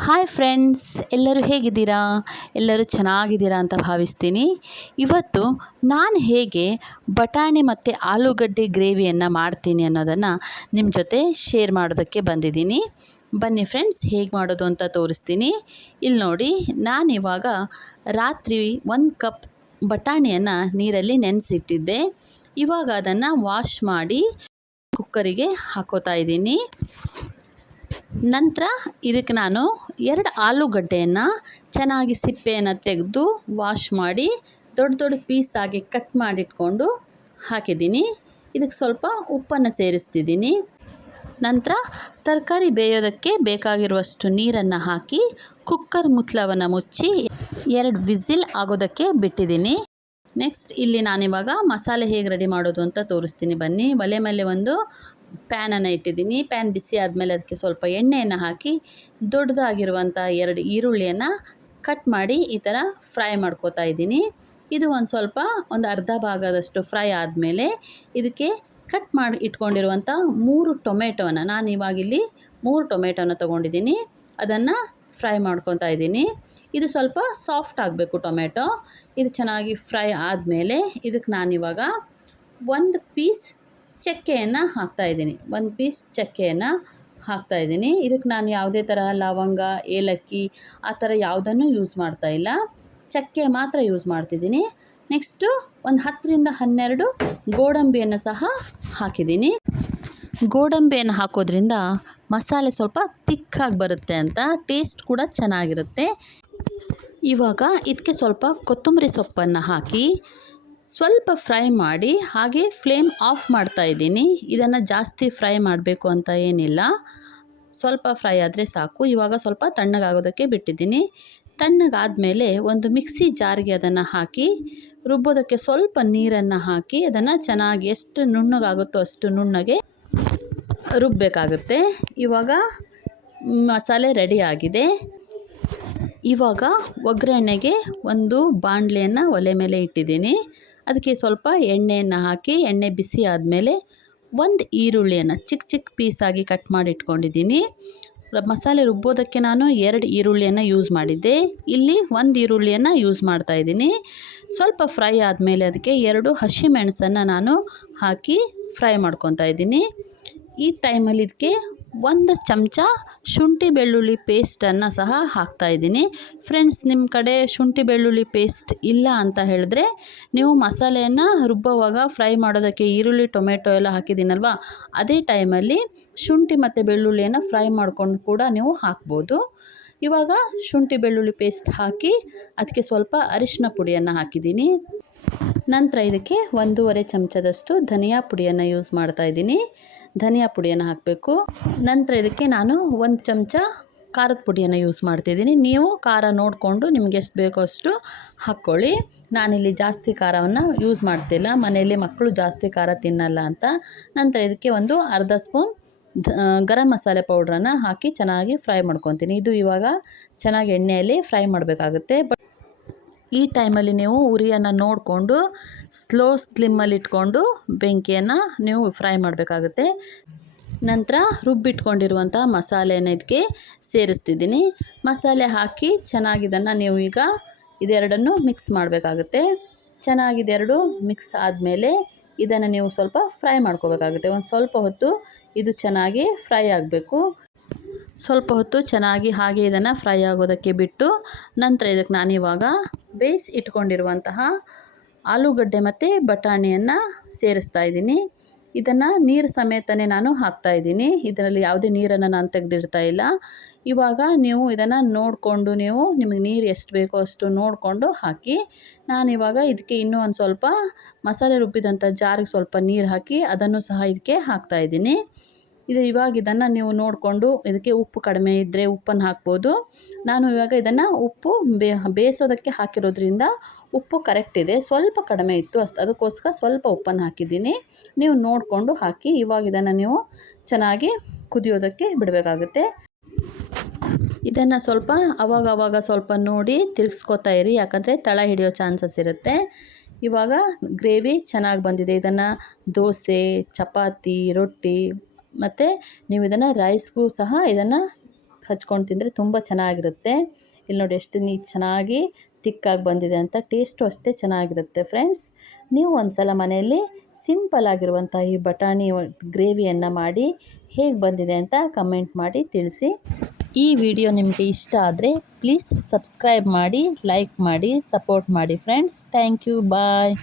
Hi friends, ಎಲ್ಲರೂ ಹೇಗಿದ್ದೀರಾ? ಎಲ್ಲರೂ ಚೆನ್ನಾಗಿದ್ದೀರಾ ಅಂತ ಭಾವಿಸ್ತೀನಿ. ಇವತ್ತು ನಾನು ಹೇಗೆ ಬಟಾಣಿ ಮತ್ತು ಆಲೂಗಡ್ಡೆ ಗ್ರೇವಿಯನ್ನು ಮಾಡ್ತೀನಿ ಅನ್ನೋದನ್ನು ನಿಮ್ಮ ಜೊತೆ ಶೇರ್ ಮಾಡೋದಕ್ಕೆ ಬಂದಿದ್ದೀನಿ. ಬನ್ನಿ ಫ್ರೆಂಡ್ಸ್, ಹೇಗೆ ಮಾಡೋದು ಅಂತ ತೋರಿಸ್ತೀನಿ. ಇಲ್ಲಿ ನೋಡಿ, ನಾನಿವಾಗ ರಾತ್ರಿ 1 ಕಪ್ ಬಟಾಣಿಯನ್ನು ನೀರಲ್ಲಿ ನೆನೆಸಿಟ್ಟಿದ್ದೆ. ಇವಾಗ ಅದನ್ನು ವಾಶ್ ಮಾಡಿ ಕುಕ್ಕರಿಗೆ ಹಾಕೋತಾ ಇದ್ದೀನಿ. ನಂತರ ಇದಕ್ಕೆ ನಾನು 2 ಆಲೂಗಡ್ಡೆಯನ್ನು ಚೆನ್ನಾಗಿ ಸಿಪ್ಪೆಯನ್ನು ತೆಗೆದು ವಾಶ್ ಮಾಡಿ ದೊಡ್ಡ ದೊಡ್ಡ ಪೀಸಾಗಿ ಕಟ್ ಮಾಡಿಟ್ಕೊಂಡು ಹಾಕಿದ್ದೀನಿ. ಇದಕ್ಕೆ ಸ್ವಲ್ಪ ಉಪ್ಪನ್ನು ಸೇರಿಸ್ತಿದ್ದೀನಿ. ನಂತರ ತರಕಾರಿ ಬೇಯೋದಕ್ಕೆ ಬೇಕಾಗಿರುವಷ್ಟು ನೀರನ್ನು ಹಾಕಿ ಕುಕ್ಕರ್ ಮುಚ್ಚಳವನ್ನು ಮುಚ್ಚಿ 2 ವಿಸಿಲ್ ಆಗೋದಕ್ಕೆ ಬಿಟ್ಟಿದ್ದೀನಿ. ನೆಕ್ಸ್ಟ್ ಇಲ್ಲಿ ನಾನಿವಾಗ ಮಸಾಲೆ ಹೇಗೆ ರೆಡಿ ಮಾಡೋದು ಅಂತ ತೋರಿಸ್ತೀನಿ. ಬನ್ನಿ, ಒಲೆ ಮೇಲೆ ಒಂದು ಪ್ಯಾನನ್ನು ಇಟ್ಟಿದ್ದೀನಿ. ಪ್ಯಾನ್ ಬಿಸಿ ಆದಮೇಲೆ ಅದಕ್ಕೆ ಸ್ವಲ್ಪ ಎಣ್ಣೆಯನ್ನು ಹಾಕಿ ದೊಡ್ಡದಾಗಿರುವಂಥ 2 ಈರುಳ್ಳಿಯನ್ನು ಕಟ್ ಮಾಡಿ ಈ ಥರ ಫ್ರೈ ಮಾಡ್ಕೋತಾ ಇದ್ದೀನಿ. ಇದು ಒಂದು ಅರ್ಧ ಭಾಗದಷ್ಟು ಫ್ರೈ ಆದಮೇಲೆ ಇದಕ್ಕೆ ಕಟ್ ಮಾಡಿ ಇಟ್ಕೊಂಡಿರುವಂಥ 3 ಟೊಮೆಟೊವನ್ನು ನಾನು ಇವಾಗಿಲ್ಲಿ 3 ಟೊಮೆಟೊನ ತೊಗೊಂಡಿದ್ದೀನಿ. ಅದನ್ನು ಫ್ರೈ ಮಾಡ್ಕೊತಾ ಇದ್ದೀನಿ. ಇದು ಸ್ವಲ್ಪ ಸಾಫ್ಟ್ ಆಗಬೇಕು ಟೊಮೆಟೊ. ಇದು ಚೆನ್ನಾಗಿ ಫ್ರೈ ಆದಮೇಲೆ ಇದಕ್ಕೆ ನಾನಿವಾಗ 1 ಪೀಸ್ ಚಕ್ಕೆಯನ್ನು ಹಾಕ್ತಾಯಿದ್ದೀನಿ. 1 ಪೀಸ್ ಚಕ್ಕೆಯನ್ನು ಹಾಕ್ತಾಯಿದ್ದೀನಿ. ಇದಕ್ಕೆ ನಾನು ಯಾವುದೇ ಥರ ಲವಂಗ, ಏಲಕ್ಕಿ ಆ ಥರ ಯಾವುದನ್ನು ಯೂಸ್ ಮಾಡ್ತಾಯಿಲ್ಲ. ಚಕ್ಕೆ ಮಾತ್ರ ಯೂಸ್ ಮಾಡ್ತಿದ್ದೀನಿ. ನೆಕ್ಸ್ಟು ಒಂದು 10ರಿಂದ 12 ಗೋಡಂಬಿಯನ್ನು ಸಹ ಹಾಕಿದ್ದೀನಿ. ಗೋಡಂಬಿಯನ್ನು ಹಾಕೋದ್ರಿಂದ ಮಸಾಲೆ ಸ್ವಲ್ಪ ತಿಕ್ಕಾಗಿ ಬರುತ್ತೆ ಅಂತ, ಟೇಸ್ಟ್ ಕೂಡ ಚೆನ್ನಾಗಿರುತ್ತೆ. ಇವಾಗ ಇದಕ್ಕೆ ಸ್ವಲ್ಪ ಕೊತ್ತಂಬರಿ ಸೊಪ್ಪನ್ನು ಹಾಕಿ ಸ್ವಲ್ಪ ಫ್ರೈ ಮಾಡಿ ಹಾಗೆ ಫ್ಲೇಮ್ ಆಫ್ ಮಾಡ್ತಾ ಇದ್ದೀನಿ. ಇದನ್ನು ಜಾಸ್ತಿ ಫ್ರೈ ಮಾಡಬೇಕು ಅಂತ ಏನಿಲ್ಲ, ಸ್ವಲ್ಪ ಫ್ರೈ ಆದರೆ ಸಾಕು. ಇವಾಗ ಸ್ವಲ್ಪ ತಣ್ಣಗಾಗೋದಕ್ಕೆ ಬಿಟ್ಟಿದ್ದೀನಿ. ತಣ್ಣಗಾದಮೇಲೆ ಒಂದು ಮಿಕ್ಸಿ ಜಾರಿಗೆ ಅದನ್ನು ಹಾಕಿ ರುಬ್ಬೋದಕ್ಕೆ ಸ್ವಲ್ಪ ನೀರನ್ನು ಹಾಕಿ ಅದನ್ನು ಚೆನ್ನಾಗಿ ಎಷ್ಟು ನುಣ್ಣಗಾಗುತ್ತೋ ಅಷ್ಟು ನುಣ್ಣಗೆ ರುಬ್ಬಬೇಕಾಗುತ್ತೆ. ಇವಾಗ ಮಸಾಲೆ ರೆಡಿ ಆಗಿದೆ. ಇವಾಗ ಒಗ್ಗರಣೆಗೆ ಒಂದು ಬಾಣಲೆಯನ್ನು ಒಲೆ ಮೇಲೆ ಇಟ್ಟಿದ್ದೀನಿ. ಅದಕ್ಕೆ ಸ್ವಲ್ಪ ಎಣ್ಣೆಯನ್ನು ಹಾಕಿ ಎಣ್ಣೆ ಬಿಸಿ ಆದಮೇಲೆ 1 ಈರುಳ್ಳಿಯನ್ನು ಚಿಕ್ಕ ಚಿಕ್ಕ ಪೀಸಾಗಿ ಕಟ್ ಮಾಡಿ ಇಟ್ಕೊಂಡಿದ್ದೀನಿ. ಮಸಾಲೆ ರುಬ್ಬೋದಕ್ಕೆ ನಾನು 2 ಈರುಳ್ಳಿಯನ್ನು ಯೂಸ್ ಮಾಡಿದ್ದೆ. ಇಲ್ಲಿ 1 ಈರುಳ್ಳಿಯನ್ನು ಯೂಸ್ ಮಾಡ್ತಾಯಿದ್ದೀನಿ. ಸ್ವಲ್ಪ ಫ್ರೈ ಆದಮೇಲೆ ಅದಕ್ಕೆ 2 ಹಸಿಮೆಣಸನ್ನು ನಾನು ಹಾಕಿ ಫ್ರೈ ಮಾಡ್ಕೊತಾ ಇದ್ದೀನಿ. ಈ ಟೈಮಲ್ಲಿ ಇದಕ್ಕೆ 1 ಚಮಚ ಶುಂಠಿ ಬೆಳ್ಳುಳ್ಳಿ ಪೇಸ್ಟನ್ನು ಸಹ ಹಾಕ್ತಾಯಿದ್ದೀನಿ. ಫ್ರೆಂಡ್ಸ್, ನಿಮ್ಮ ಕಡೆ ಶುಂಠಿ ಬೆಳ್ಳುಳ್ಳಿ ಪೇಸ್ಟ್ ಇಲ್ಲ ಅಂತ ಹೇಳಿದ್ರೆ ನೀವು ಮಸಾಲೆಯನ್ನು ರುಬ್ಬುವಾಗ ಫ್ರೈ ಮಾಡೋದಕ್ಕೆ ಈರುಳ್ಳಿ ಟೊಮೆಟೊ ಎಲ್ಲ ಹಾಕಿದ್ದೀನಲ್ವ, ಅದೇ ಟೈಮಲ್ಲಿ ಶುಂಠಿ ಮತ್ತು ಬೆಳ್ಳುಳ್ಳಿಯನ್ನು ಫ್ರೈ ಮಾಡ್ಕೊಂಡು ಕೂಡ ನೀವು ಹಾಕ್ಬೋದು. ಇವಾಗ ಶುಂಠಿ ಬೆಳ್ಳುಳ್ಳಿ ಪೇಸ್ಟ್ ಹಾಕಿ ಅದಕ್ಕೆ ಸ್ವಲ್ಪ ಅರಿಶಿನ ಪುಡಿಯನ್ನು ಹಾಕಿದ್ದೀನಿ. ನಂತರ ಇದಕ್ಕೆ 1.5 ಚಮಚದಷ್ಟು ಧನಿಯಾ ಪುಡಿಯನ್ನು ಯೂಸ್ ಮಾಡ್ತಾಯಿದ್ದೀನಿ. ಧನಿಯಾ ಪುಡಿಯನ್ನು ಹಾಕಬೇಕು. ನಂತರ ಇದಕ್ಕೆ ನಾನು 1 ಚಮಚ ಖಾರದ ಪುಡಿಯನ್ನು ಯೂಸ್ ಮಾಡ್ತಿದ್ದೀನಿ. ನೀವು ಖಾರ ನೋಡಿಕೊಂಡು ನಿಮಗೆ ಎಷ್ಟು ಬೇಕೋ ಅಷ್ಟು ಹಾಕ್ಕೊಳ್ಳಿ. ನಾನಿಲ್ಲಿ ಜಾಸ್ತಿ ಖಾರವನ್ನು ಯೂಸ್ ಮಾಡ್ತಿಲ್ಲ, ಮನೆಯಲ್ಲಿ ಮಕ್ಕಳು ಜಾಸ್ತಿ ಖಾರ ತಿನ್ನಲ್ಲ ಅಂತ. ನಂತರ ಇದಕ್ಕೆ ಒಂದು ಅರ್ಧ ಸ್ಪೂನ್ ಗರಂ ಮಸಾಲೆ ಪೌಡ್ರನ್ನು ಹಾಕಿ ಚೆನ್ನಾಗಿ ಫ್ರೈ ಮಾಡ್ಕೊತೀನಿ. ಇದು ಇವಾಗ ಚೆನ್ನಾಗಿ ಎಣ್ಣೆಯಲ್ಲಿ ಫ್ರೈ ಮಾಡಬೇಕಾಗುತ್ತೆ. ಈ ಟೈಮಲ್ಲಿ ನೀವು ಉರಿಯನ್ನು ನೋಡಿಕೊಂಡು ಸ್ಲೋ ಸ್ಲಿಮ್ಮಲ್ಲಿ ಇಟ್ಕೊಂಡು ಬೆಂಕಿಯನ್ನು ನೀವು ಫ್ರೈ ಮಾಡಬೇಕಾಗುತ್ತೆ. ನಂತರ ರುಬ್ಬಿಟ್ಕೊಂಡಿರುವಂಥ ಮಸಾಲೆಯನ್ನು ಇದಕ್ಕೆ ಸೇರಿಸ್ತಿದ್ದೀನಿ. ಮಸಾಲೆ ಹಾಕಿ ಚೆನ್ನಾಗಿ ಇದನ್ನು ನೀವು ಈಗ ಇದೆರಡನ್ನು ಮಿಕ್ಸ್ ಮಾಡಬೇಕಾಗುತ್ತೆ. ಚೆನ್ನಾಗಿ ಇದೆರಡು ಮಿಕ್ಸ್ ಆದಮೇಲೆ ಇದನ್ನು ನೀವು ಸ್ವಲ್ಪ ಫ್ರೈ ಮಾಡ್ಕೋಬೇಕಾಗುತ್ತೆ. ಒಂದು ಸ್ವಲ್ಪ ಹೊತ್ತು ಇದು ಚೆನ್ನಾಗಿ ಫ್ರೈ ಆಗಬೇಕು. ಸ್ವಲ್ಪ ಹೊತ್ತು ಚೆನ್ನಾಗಿ ಹಾಗೆ ಇದನ್ನು ಫ್ರೈ ಆಗೋದಕ್ಕೆ ಬಿಟ್ಟು ನಂತರ ಇದಕ್ಕೆ ನಾನಿವಾಗ ಬೇಯಿಸಿ ಇಟ್ಕೊಂಡಿರುವಂತಹ ಆಲೂಗಡ್ಡೆ ಮತ್ತು ಬಟಾಣಿಯನ್ನು ಸೇರಿಸ್ತಾ ಇದ್ದೀನಿ. ಇದನ್ನು ನೀರು ಸಮೇತನೇ ನಾನು ಹಾಕ್ತಾಯಿದ್ದೀನಿ. ಇದರಲ್ಲಿ ಯಾವುದೇ ನೀರನ್ನು ನಾನು ತೆಗೆದಿಡ್ತಾ ಇಲ್ಲ. ಇವಾಗ ನೀವು ಇದನ್ನು ನೋಡಿಕೊಂಡು ನಿಮಗೆ ನೀರು ಎಷ್ಟು ಬೇಕೋ ಅಷ್ಟು ನೋಡಿಕೊಂಡು ಹಾಕಿ. ನಾನಿವಾಗ ಇದಕ್ಕೆ ಇನ್ನೂ ಒಂದು ಸ್ವಲ್ಪ ಮಸಾಲೆ ರುಬ್ಬಿದಂಥ ಜಾರಿಗೆ ಸ್ವಲ್ಪ ನೀರು ಹಾಕಿ ಅದನ್ನು ಸಹ ಇದಕ್ಕೆ ಹಾಕ್ತಾಯಿದ್ದೀನಿ. ಇವಾಗ ಇದನ್ನು ನೀವು ನೋಡಿಕೊಂಡು ಇದಕ್ಕೆ ಉಪ್ಪು ಕಡಿಮೆ ಇದ್ದರೆ ಉಪ್ಪನ್ನು ಹಾಕ್ಬೋದು. ನಾನು ಇವಾಗ ಇದನ್ನು ಉಪ್ಪು ಬೇಯಿಸೋದಕ್ಕೆ ಹಾಕಿರೋದ್ರಿಂದ ಉಪ್ಪು ಕರೆಕ್ಟ್ ಇದೆ, ಸ್ವಲ್ಪ ಕಡಿಮೆ ಇತ್ತು, ಅದಕ್ಕೋಸ್ಕರ ಸ್ವಲ್ಪ ಉಪ್ಪನ್ನು ಹಾಕಿದ್ದೀನಿ. ನೀವು ನೋಡಿಕೊಂಡು ಹಾಕಿ. ಇವಾಗ ಇದನ್ನು ನೀವು ಚೆನ್ನಾಗಿ ಕುದಿಯೋದಕ್ಕೆ ಬಿಡಬೇಕಾಗುತ್ತೆ. ಇದನ್ನು ಸ್ವಲ್ಪ ಅವಾಗ ಸ್ವಲ್ಪ ನೋಡಿ ತಿರುಗಿಸ್ಕೊತಾ ಇರಿ, ಯಾಕಂದರೆ ತಳ ಹಿಡಿಯೋ ಚಾನ್ಸಸ್ ಇರುತ್ತೆ. ಇವಾಗ ಗ್ರೇವಿ ಚೆನ್ನಾಗಿ ಬಂದಿದೆ. ಇದನ್ನು ದೋಸೆ, ಚಪಾತಿ, ರೊಟ್ಟಿ ಮತ್ತು ನೀವು ಇದನ್ನು ರೈಸ್ಗೂ ಸಹ ಇದನ್ನು ಹಚ್ಕೊಂಡು ತಿಂದರೆ ತುಂಬ ಚೆನ್ನಾಗಿರುತ್ತೆ. ಇಲ್ಲಿ ನೋಡಿ ಎಷ್ಟು ಚೆನ್ನಾಗಿ ತಿಕ್ಕಾಗಿ ಬಂದಿದೆ ಅಂತ. ಟೇಸ್ಟು ಅಷ್ಟೇ ಚೆನ್ನಾಗಿರುತ್ತೆ ಫ್ರೆಂಡ್ಸ್. ನೀವು ಒಂದು ಸಲ ಮನೆಯಲ್ಲಿ ಸಿಂಪಲ್ ಆಗಿರುವಂಥ ಈ ಬಟಾಣಿ ಗ್ರೇವಿಯನ್ನು ಮಾಡಿ ಹೇಗೆ ಬಂದಿದೆ ಅಂತ ಕಮೆಂಟ್ ಮಾಡಿ ತಿಳಿಸಿ. ಈ ವಿಡಿಯೋ ನಿಮಗೆ ಇಷ್ಟ ಆದರೆ ಪ್ಲೀಸ್ ಸಬ್ಸ್ಕ್ರೈಬ್ ಮಾಡಿ, ಲೈಕ್ ಮಾಡಿ, ಸಪೋರ್ಟ್ ಮಾಡಿ ಫ್ರೆಂಡ್ಸ್. Thank you. ಬಾಯ್.